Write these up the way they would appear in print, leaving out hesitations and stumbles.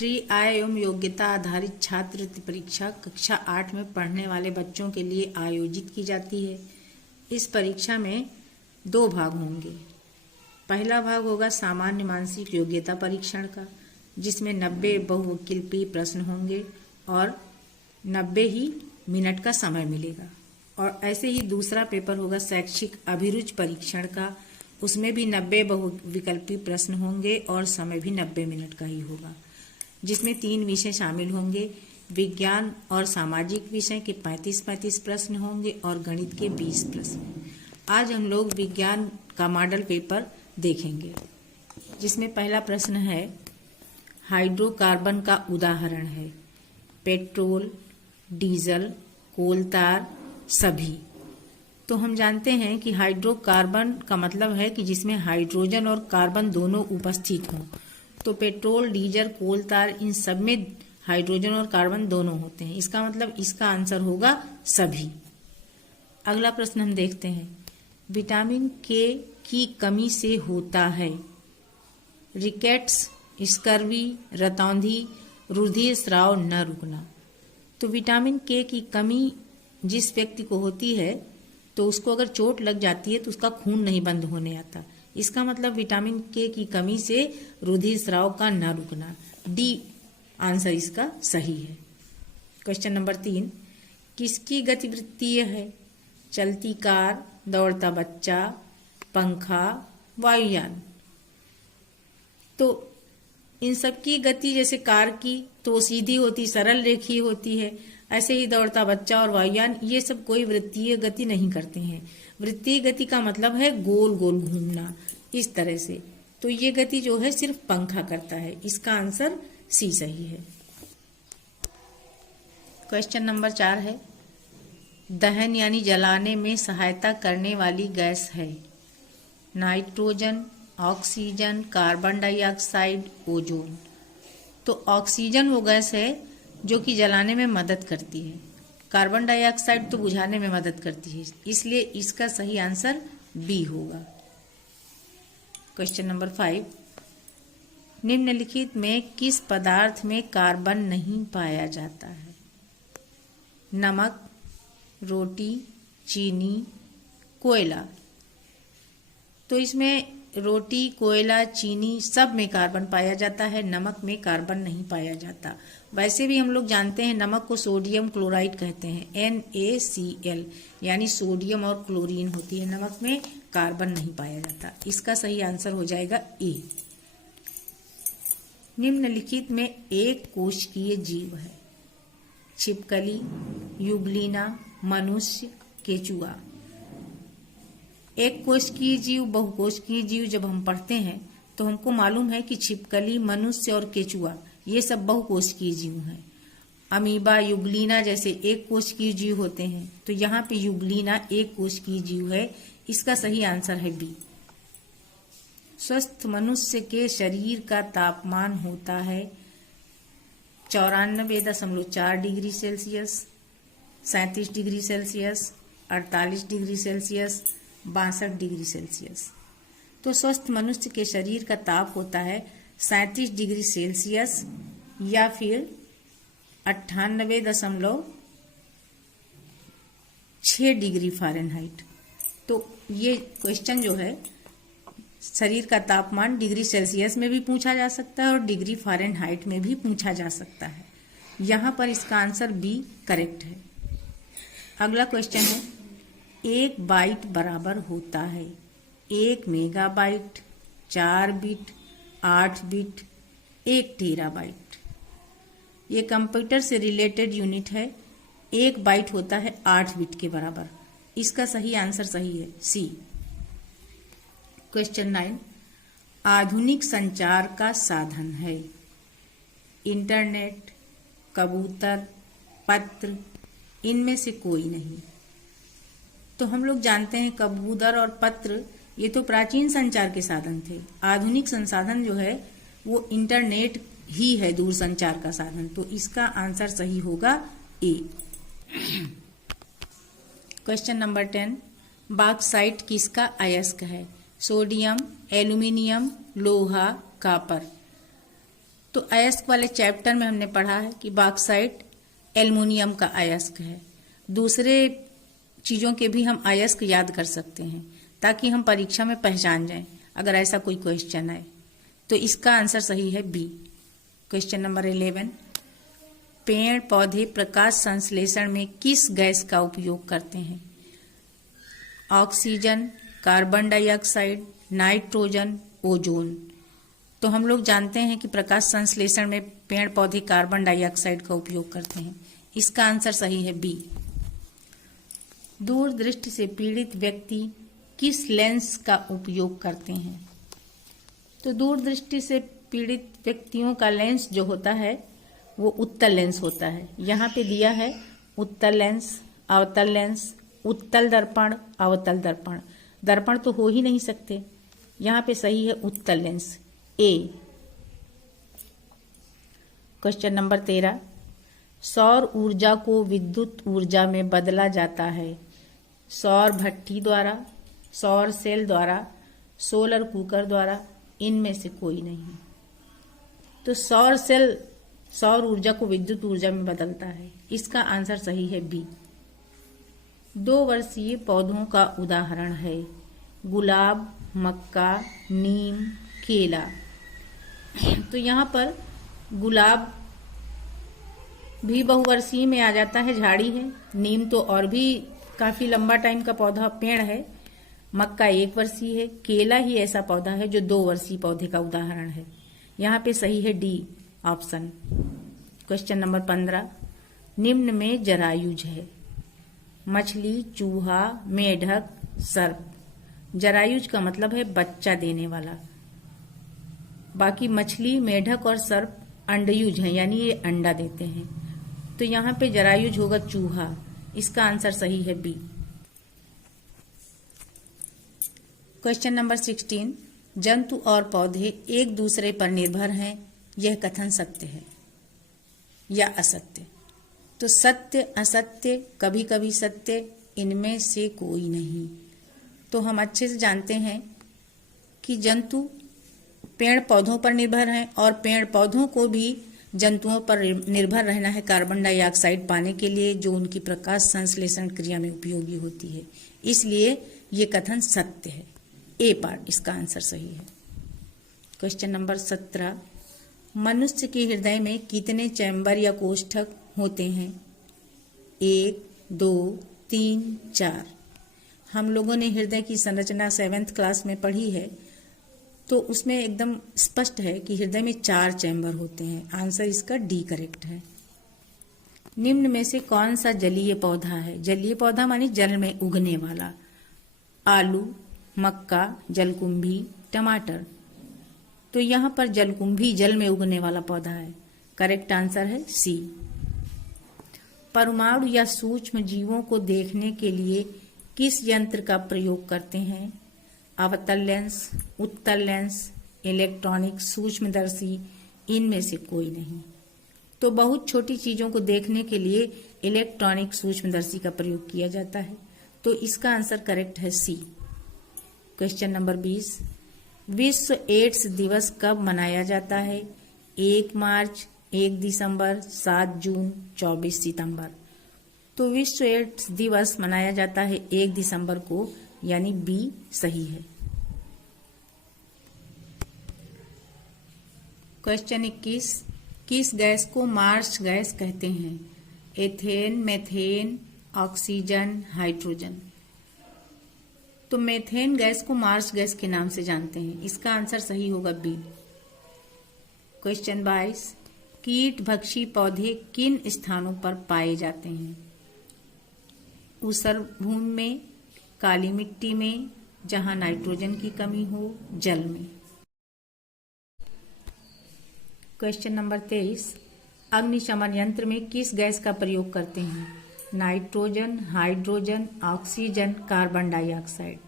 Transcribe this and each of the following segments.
राष्ट्रीय आय एवं योग्यता आधारित छात्रवृत्ति परीक्षा कक्षा 8 में पढ़ने वाले बच्चों के लिए आयोजित की जाती है। इस परीक्षा में 2 भाग होंगे। पहला भाग होगा सामान्य मानसिक योग्यता परीक्षण का, जिसमें 90 बहुविकल्पीय प्रश्न होंगे और 90 ही मिनट का समय मिलेगा। और ऐसे ही दूसरा पेपर होगा शैक्षिक अभिरुचि परीक्षण का, उसमें भी 90 बहुविकल्पीय प्रश्न होंगे और समय भी 90 मिनट का ही होगा, जिसमें 3 विषय शामिल होंगे। विज्ञान और सामाजिक विषय के 35-35 प्रश्न होंगे और गणित के 20 प्रश्न। आज हम लोग विज्ञान का मॉडल पेपर देखेंगे, जिसमें पहला प्रश्न है हाइड्रोकार्बन का उदाहरण है पेट्रोल, डीजल, कोलतार, सभी। तो हम जानते हैं कि हाइड्रोकार्बन का मतलब है कि जिसमें हाइड्रोजन और कार्बन दोनों उपस्थित हों। तो पेट्रोल, डीजल, कोलतार, इन सब में हाइड्रोजन और कार्बन दोनों होते हैं। इसका मतलब इसका आंसर होगा सभी। अगला प्रश्न हम देखते हैं, विटामिन के की कमी से होता है रिकेट्स, स्कर्वी, रतौंधी, रुधिर स्राव न रुकना। तो विटामिन के की कमी जिस व्यक्ति को होती है तो उसको अगर चोट लग जाती है तो उसका खून नहीं बंद होने आता। इसका मतलब विटामिन के की कमी से रुधिर स्राव का न रुकना। डी आंसर इसका सही है। क्वेश्चन नंबर 3, किसकी गतिवृत्तीय है? चलती कार, दौड़ता बच्चा, पंखा, वायुयान। तो इन सब की गति जैसे कार की तो सीधी होती, सरल रेखीय होती है। ऐसे ही दौड़ता बच्चा और वायुयान ये सब कोई वृत्तीय गति नहीं करते हैं। वृत्तीय गति का मतलब है गोल गोल घूमना, इस तरह से। तो ये गति जो है सिर्फ पंखा करता है। इसका आंसर सी सही है। क्वेश्चन नंबर 4 है, दहन यानी जलाने में सहायता करने वाली गैस है nitrogen, oxygen, carbon dioxide, ozone. तो ऑक्सीजन वो गैस है जो कि जलाने में मदद करती है। कार्बन डाइऑक्साइड तो बुझाने में मदद करती है, इसलिए इसका सही आंसर बी होगा। क्वेश्चन नंबर 5, निम्नलिखित में किस पदार्थ में कार्बन नहीं पाया जाता है? नमक, रोटी, चीनी, कोयला। तो इसमें रोटी, कोयला, चीनी सब में कार्बन पाया जाता है, नमक में कार्बन नहीं पाया जाता। वैसे भी हम लोग जानते हैं नमक को सोडियम क्लोराइड कहते हैं, NaCl, यानी सोडियम और क्लोरीन होती है। नमक में कार्बन नहीं पाया जाता। इसका सही आंसर हो जाएगा ए। निम्नलिखित में एक कोशिकीय जीव है छिपकली, युगलीना, मनुष्य, केचुआ। एक कोशिकीय जीव, बहुकोशिकीय जीव जब हम पढ़ते हैं तो हमको मालूम है कि छिपकली, मनुष्य और केचुआ ये सब बहुकोशिकीय जीव हैं। अमीबा, युगलीना जैसे एक कोशिकीय जीव होते हैं। तो यहाँ पे युगलीना एक कोशिकीय जीव है। इसका सही आंसर है बी। स्वस्थ मनुष्य के शरीर का तापमान होता है 94.4 degree Celsius, 37 degree Celsius, 48 degree Celsius, 62 degree Celsius. तो स्वस्थ मनुष्य के शरीर का ताप होता है 37 डिग्री सेल्सियस या फिर 98.6 डिग्री फ़ारेनहाइट। तो ये क्वेश्चन जो है शरीर का तापमान डिग्री सेल्सियस में भी पूछा जा सकता है और डिग्री फ़ारेनहाइट में भी पूछा जा सकता है। यहाँ पर इसका आंसर बी करेक्ट है। अगला क्वेश्चन है, 1 बाइट बराबर होता है 1 मेगाबाइट, 4 बिट, 8 बिट, 1 टेराबाइट। ये कंप्यूटर से रिलेटेड यूनिट है। 1 बाइट होता है 8 बिट के बराबर। इसका सही आंसर सही है सी। क्वेश्चन 9, आधुनिक संचार का साधन है इंटरनेट, कबूतर, पत्र, इनमें से कोई नहीं। तो हम लोग जानते हैं कबूतर और पत्र ये तो प्राचीन संचार के साधन थे। आधुनिक संसाधन जो है वो इंटरनेट ही है, दूरसंचार का साधन। तो इसका आंसर सही होगा ए। क्वेश्चन नंबर 10, बॉक्साइट किसका अयस्क है? सोडियम, एल्यूमिनियम, लोहा, कॉपर। तो अयस्क वाले चैप्टर में हमने पढ़ा है कि बॉक्साइट एल्युमिनियम का अयस्क है। दूसरे चीजों के भी हम अयस्क याद कर सकते हैं ताकि हम परीक्षा में पहचान जाएं अगर ऐसा कोई क्वेश्चन आए। तो इसका आंसर सही है बी। क्वेश्चन नंबर 11, पेड़ पौधे प्रकाश संश्लेषण में किस गैस का उपयोग करते हैं? Oxygen, carbon dioxide, nitrogen, ozone. तो हम लोग जानते हैं कि प्रकाश संश्लेषण में पेड़ पौधे कार्बन डाइऑक्साइड का उपयोग करते हैं। इसका आंसर सही है बी। दूरदृष्टि से पीड़ित व्यक्ति किस लेंस का उपयोग करते हैं? तो दूरदृष्टि से पीड़ित व्यक्तियों का लेंस जो होता है वो उत्तल लेंस होता है। यहाँ पे दिया है उत्तल लेंस, अवतल लेंस, उत्तल दर्पण, अवतल दर्पण। दर्पण तो हो ही नहीं सकते। यहाँ पे सही है उत्तल लेंस, ए। क्वेश्चन नंबर 13, सौर ऊर्जा को विद्युत ऊर्जा में बदला जाता है सौर भट्ठी द्वारा, सौर सेल द्वारा, सोलर कुकर द्वारा, इनमें से कोई नहीं। तो सौर सेल सौर ऊर्जा को विद्युत ऊर्जा में बदलता है। इसका आंसर सही है बी। 2 वर्षीय पौधों का उदाहरण है गुलाब, मक्का, नीम, केला। तो यहाँ पर गुलाब भी बहुवर्षीय में आ जाता है, झाड़ी है। नीम तो और भी काफी लंबा टाइम का पौधा पेड़ है। मक्का 1 वर्षीय है। केला ही ऐसा पौधा है जो 2 वर्षीय पौधे का उदाहरण है। यहाँ पे सही है डी ऑप्शन। क्वेश्चन नंबर 15, निम्न में जरायुज है मछली, चूहा, मेढक, सर्प। जरायुज का मतलब है बच्चा देने वाला। बाकी मछली, मेढक और सर्प अंडयुज है, यानी ये अंडा देते हैं। तो यहाँ पे जरायुज होगा चूहा। इसका आंसर सही है बी। क्वेश्चन नंबर 16, जंतु और पौधे एक दूसरे पर निर्भर हैं, यह कथन सत्य है या असत्य? तो सत्य, असत्य, कभी कभी सत्य, इनमें से कोई नहीं। तो हम अच्छे से जानते हैं कि जंतु पेड़ पौधों पर निर्भर हैं और पेड़ पौधों को भी जंतुओं पर निर्भर रहना है कार्बन डाइऑक्साइड पाने के लिए, जो उनकी प्रकाश संश्लेषण क्रिया में उपयोगी होती है। इसलिए ये कथन सत्य है। ए पार्ट इसका आंसर सही है। क्वेश्चन नंबर 17, मनुष्य के हृदय में कितने चैम्बर या कोष्ठक होते हैं? 1, 2, 3, 4। हम लोगों ने हृदय की संरचना 7th क्लास में पढ़ी है, तो उसमें एकदम स्पष्ट है कि हृदय में 4 चैम्बर होते हैं। आंसर इसका डी करेक्ट है। निम्न में से कौन सा जलीय पौधा है? जलीय पौधा मानी जल में उगने वाला। आलू, मक्का, जलकुंभी, टमाटर। तो यहाँ पर जलकुंभी जल में उगने वाला पौधा है। करेक्ट आंसर है सी। परमाणु या सूक्ष्म जीवों को देखने के लिए किस यंत्र का प्रयोग करते हैं? अवतल लेंस, उत्तल लेंस, इलेक्ट्रॉनिक सूक्ष्मदर्शी, इनमें से कोई नहीं। तो बहुत छोटी चीजों को देखने के लिए इलेक्ट्रॉनिक सूक्ष्मदर्शी का प्रयोग किया जाता है। तो इसका आंसर करेक्ट है सी। क्वेश्चन नंबर 20, विश्व एड्स दिवस कब मनाया जाता है? 1 मार्च, 1 दिसंबर, 7 जून, 24 सितंबर। तो विश्व एड्स दिवस मनाया जाता है 1 दिसंबर को, यानी बी सही है। क्वेश्चन 21, किस गैस को मार्स गैस कहते हैं? Ethane, methane, oxygen, hydrogen. तो मेथेन गैस को मार्स गैस के नाम से जानते हैं। इसका आंसर सही होगा बी। क्वेश्चन 22, कीट भक्षी पौधे किन स्थानों पर पाए जाते हैं? ऊसर भूमि में, काली मिट्टी में, जहां नाइट्रोजन की कमी हो, जल में। क्वेश्चन नंबर 23, अग्निशमन यंत्र में किस गैस का प्रयोग करते हैं? Nitrogen, hydrogen, oxygen, carbon dioxide.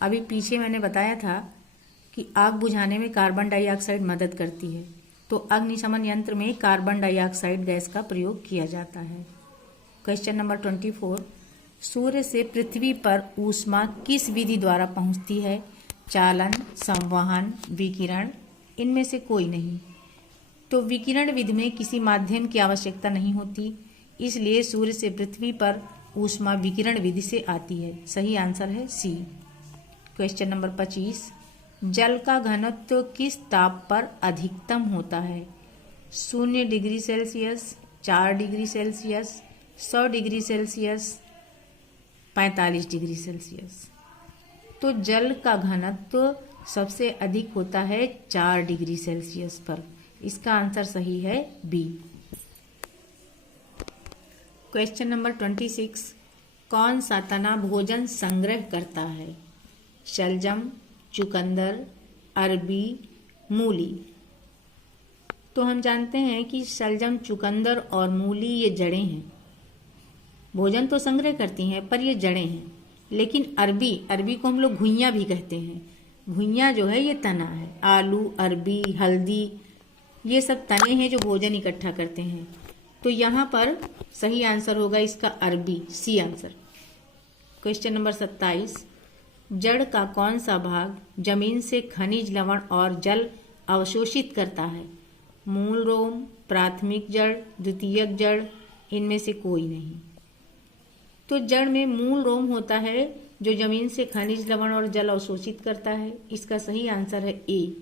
अभी पीछे मैंने बताया था कि आग बुझाने में कार्बन डाइऑक्साइड मदद करती है, तो अग्निशमन यंत्र में कार्बन डाइऑक्साइड गैस का प्रयोग किया जाता है। क्वेश्चन नंबर 24, सूर्य से पृथ्वी पर ऊष्मा किस विधि द्वारा पहुंचती है? चालन, संवहन, विकिरण, इनमें से कोई नहीं। तो विकिरण विधि में किसी माध्यम की आवश्यकता नहीं होती, इसलिए सूर्य से पृथ्वी पर ऊष्मा विकिरण विधि से आती है। सही आंसर है सी। क्वेश्चन नंबर 25, जल का घनत्व किस ताप पर अधिकतम होता है? 0 degree Celsius, 4 degree Celsius, 100 degree Celsius, 45 degree Celsius. तो जल का घनत्व सबसे अधिक होता है 4 डिग्री सेल्सियस पर। इसका आंसर सही है बी। क्वेश्चन नंबर 26, कौन सा तना भोजन संग्रह करता है? शलजम, चुकंदर, अरबी, मूली। तो हम जानते हैं कि शलजम, चुकंदर और मूली ये जड़ें हैं, भोजन तो संग्रह करती हैं पर ये जड़ें हैं। लेकिन अरबी को हम लोग घुइयां भी कहते हैं। घुइयां जो है ये तना है। आलू, अरबी, हल्दी ये सब तने हैं जो भोजन इकट्ठा करते हैं। तो यहाँ पर सही आंसर होगा इसका अरबी, सी आंसर। क्वेश्चन नंबर 27, जड़ का कौन सा भाग जमीन से खनिज, लवण और जल अवशोषित करता है? मूल रोम, प्राथमिक जड़, द्वितीयक जड़, इनमें से कोई नहीं। तो जड़ में मूल रोम होता है जो जमीन से खनिज, लवण और जल अवशोषित करता है। इसका सही आंसर है ए।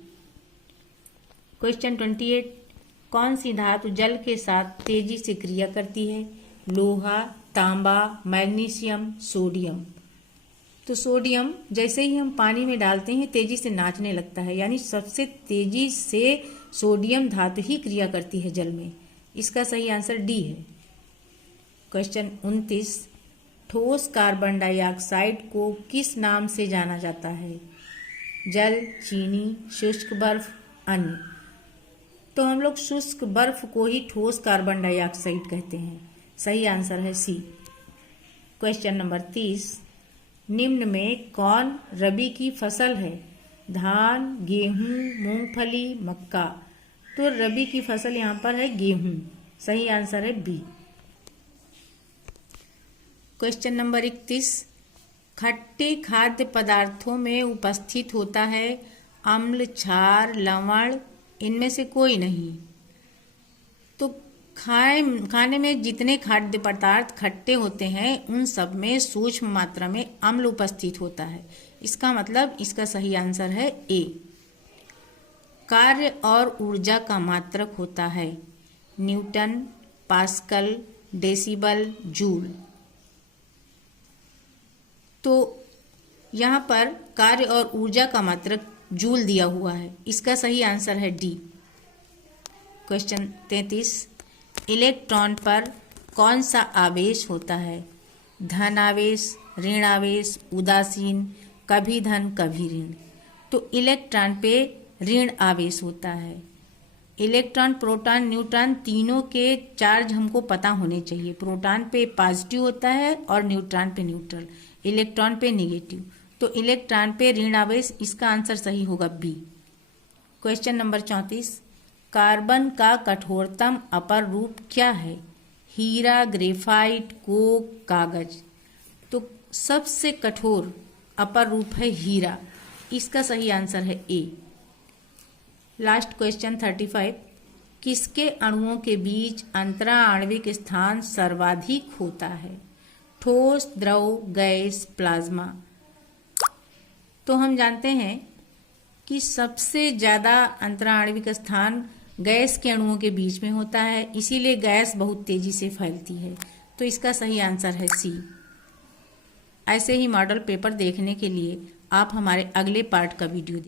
क्वेश्चन 28, कौन सी धातु जल के साथ तेजी से क्रिया करती है? लोहा, तांबा, मैग्नीशियम, सोडियम। तो सोडियम जैसे ही हम पानी में डालते हैं तेजी से नाचने लगता है, यानी सबसे तेजी से सोडियम धातु ही क्रिया करती है जल में। इसका सही आंसर डी है। क्वेश्चन 29, ठोस कार्बन डाइऑक्साइड को किस नाम से जाना जाता है? जल, चीनी, शुष्क बर्फ, अन्य। तो हम लोग शुष्क बर्फ को ही ठोस कार्बन डाइऑक्साइड कहते हैं। सही आंसर है सी। क्वेश्चन नंबर 30, निम्न में कौन रबी की फसल है? धान, गेहूं, मूंगफली, मक्का। तो रबी की फसल यहाँ पर है गेहूं। सही आंसर है बी। क्वेश्चन नंबर 31, खट्टे खाद्य पदार्थों में उपस्थित होता है अम्ल, क्षार, लवण, इनमें से कोई नहीं। तो खाने में जितने खाद्य पदार्थ खट्टे होते हैं उन सब में सूक्ष्म मात्रा में अम्ल उपस्थित होता है। इसका मतलब इसका सही आंसर है ए। कार्य और ऊर्जा का मात्रक होता है न्यूटन, पास्कल, डेसिबल, जूल। तो यहाँ पर कार्य और ऊर्जा का मात्रक जूल दिया हुआ है। इसका सही आंसर है डी। क्वेश्चन 33, इलेक्ट्रॉन पर कौन सा आवेश होता है? धन आवेश, ऋण आवेश, उदासीन, कभी धन कभी ऋण। तो इलेक्ट्रॉन पे ऋण आवेश होता है। इलेक्ट्रॉन, प्रोटॉन, न्यूट्रॉन तीनों के चार्ज हमको पता होने चाहिए। प्रोटॉन पे पॉजिटिव होता है और न्यूट्रॉन पे न्यूट्रल, इलेक्ट्रॉन पे नेगेटिव। तो इलेक्ट्रॉन पे ऋण आवेश, इसका आंसर सही होगा बी। क्वेश्चन नंबर 34, कार्बन का कठोरतम अपर रूप क्या है? हीरा, ग्रेफाइट, कोक, कागज। तो सबसे कठोर अपर रूप है हीरा। इसका सही आंसर है ए। लास्ट क्वेश्चन 35, किसके अणुओं के बीच अंतराण्विक स्थान सर्वाधिक होता है? ठोस, द्रव, गैस, प्लाज्मा। तो हम जानते हैं कि सबसे ज्यादा अंतराण्विक स्थान गैस के अणुओं के बीच में होता है, इसीलिए गैस बहुत तेजी से फैलती है। तो इसका सही आंसर है सी। ऐसे ही मॉडल पेपर देखने के लिए आप हमारे अगले पार्ट का वीडियो